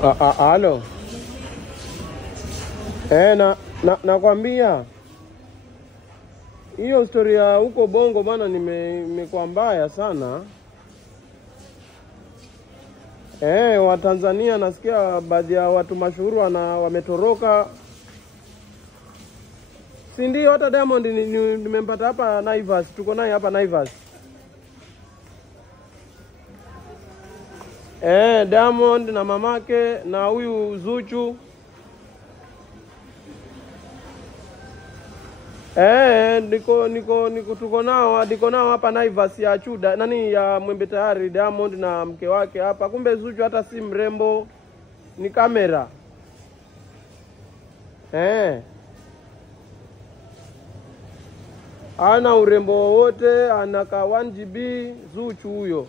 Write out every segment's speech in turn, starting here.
Halo. Nakwambia hiyo historia huko Bongo bana nimekuwa mbaya sana. Wa Tanzania nasikia baadhi ya watu mashuhuri wametoroka. Si ndio hata Diamond nimempata hapa Naivas, tuko naye hapa Naivas. Diamond na mamake na huyu Zuchu. Tuko nao hapa Naivas ya Chuda, nani ya Mwembe Tayari, Diamond na mke wake hapa. Kumbe Zuchu hata si mrembo, ni kamera. Ana urembo wote, anaka 1GB Zuchu huyo.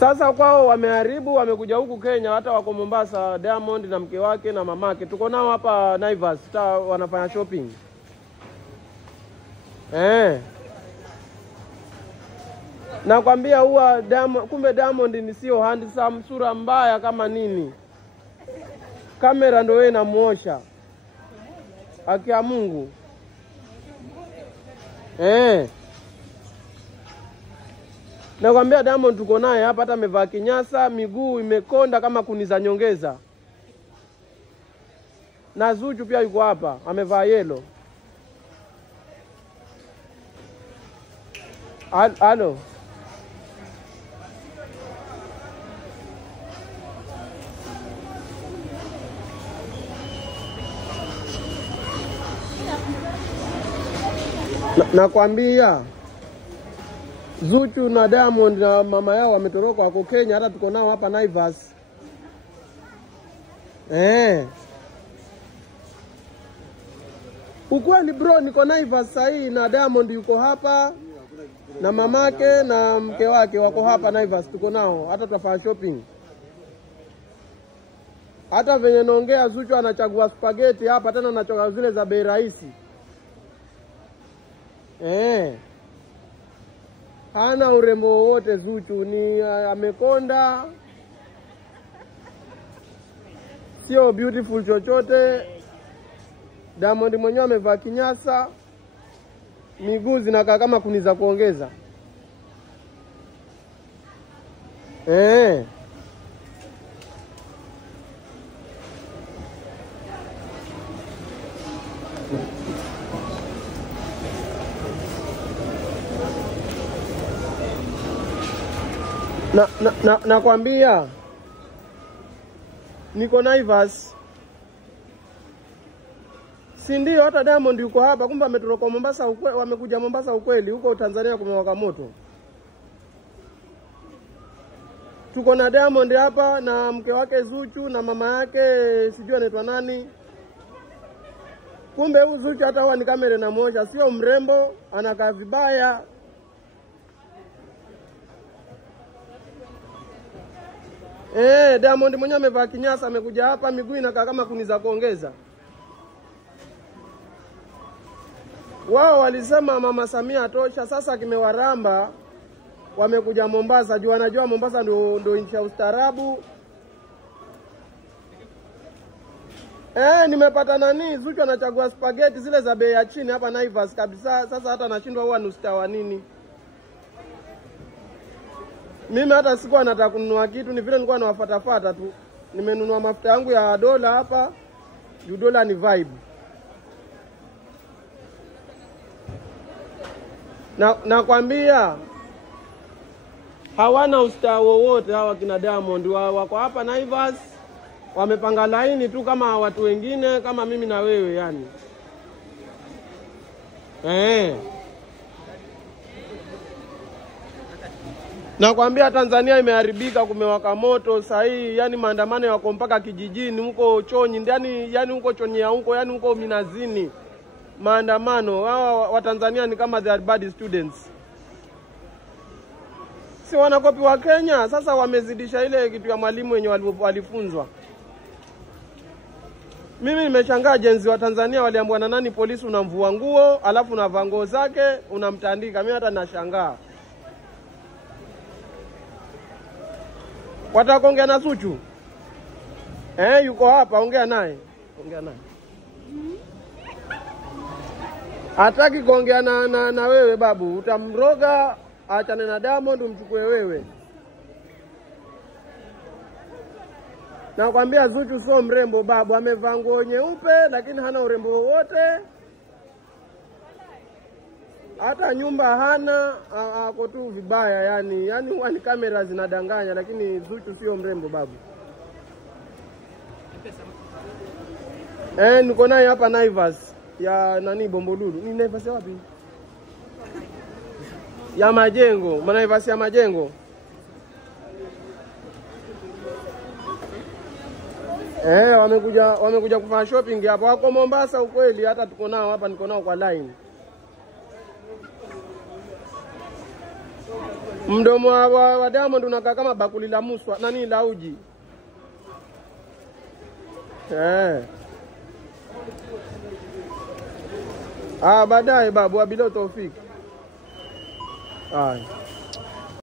Sasa kwao wameharibu, wamekuja huku Kenya, hata wako Mombasa, Diamond na mke wake na mamake. Tuko nao hapa Naivas, wanafanya shopping. Nakwambia huwa kumbe Diamond ni sio handsome, sura mbaya kama nini. Kamera ndio yeye inamuosha. Haki ya Mungu. Nakwambia Diamond tuko naye hapa, hata amevaa kinyasa, miguu imekonda kama kuniza nyongeza. Na Zuchu pia yuko hapa, amevaa yellow. Halo. Nakwambia Zuchu na Diamond na mama yao wametoroka wako Kenya, hata tuko nao hapa Naivas. Ukweli bro, niko Naivas sahi na Diamond yuko hapa na mamake na mke wake wako hapa Naivas, tuko nao, hata tutafanya shopping. Hata venye naongea Zuchu anachagua spaghetti hapa, tena anachagua zile za bei rahisi. Hana urembo wote Zuchu, ni amekonda, sio beautiful chochote. Diamond mwenyewe amevaa kinyasa, miguu zinakaa kama kuniza kuongeza. Nakwambia niko Naivas. Si ndio hata Diamond yuko hapa, kumbe ametoroka Mombasa ukweli, wamekuja Mombasa ukweli, huko Tanzania kumewaka moto. Tuko na Diamond hapa na mke wake Zuchu na mama yake sijui anaitwa nani. Kumbe huyu Zuchu hata huwa ni kamera na moja, sio mrembo, anakaa vibaya. Diamond mwenyewe amevaa kinyasa, amekuja hapa, miguu inakaa kama kuniza kuongeza. Wao walisema Mama Samia tosha, sasa kimewaramba, wamekuja Mombasa. Juu wanajua Mombasa ndio nchi ya ustaarabu. Nimepata nani, Zuchu anachagua spaghetti zile za bei ya chini hapa Naivas kabisa. Sasa hata anashindwa huwa ni ustawa nini. Mimi hata sikuwa nataka kununua kitu, ni vile nilikuwa nawafuatafuata tu. Nimenunua mafuta yangu ya dola hapa. Juu dola ni vibe. Nakwambia hawana ustawa wowote hawa kina Diamond. Wako hapa Naivas, wamepanga laini tu kama watu wengine, kama mimi na wewe yani. Nakwambia Tanzania imeharibika, kumewaka moto sahi, yani maandamano yako mpaka kijijini huko Chonyi, yani huko Chonyi ya huko, yani huko Minazini. Maandamano, wa Tanzania ni kama they are bad students. Si wanakopi wa Kenya, sasa wamezidisha ile kitu ya mwalimu wenye walifunzwa. Mimi nimeshangaa jenzi wa Tanzania waliambiwa na nani polisi unamvua nguo, alafu unavaa nguo zake, unamtandika. Mimi hata nashangaa. Wataka kuongea na Zuchu? Yuko hapa, ongea naye. Ongea naye. Hataki kuongea na wewe babu. Utamroga, achane na Diamond umchukue wewe. Nakwambia Zuchu sio mrembo babu, amevaa nguo nyeupe lakini hana urembo wowote. Hata nyumba hana, ako tu vibaya yani kamera zinadanganya, lakini Zuchu sio mrembo babu. Niko naye hapa Naivas ya nani Bombolulu. Ni Naivas wapi? Ya Majengo, Naivas ya Majengo. Wamekuja kufanya shopping hapa. Wako Mombasa ukweli, hata tuko nao hapa, niko nao kwa line. Mdomo wa Diamond unakaa kama bakuli la muswa, nani la uji. Baadaye babu, bila Taufiki.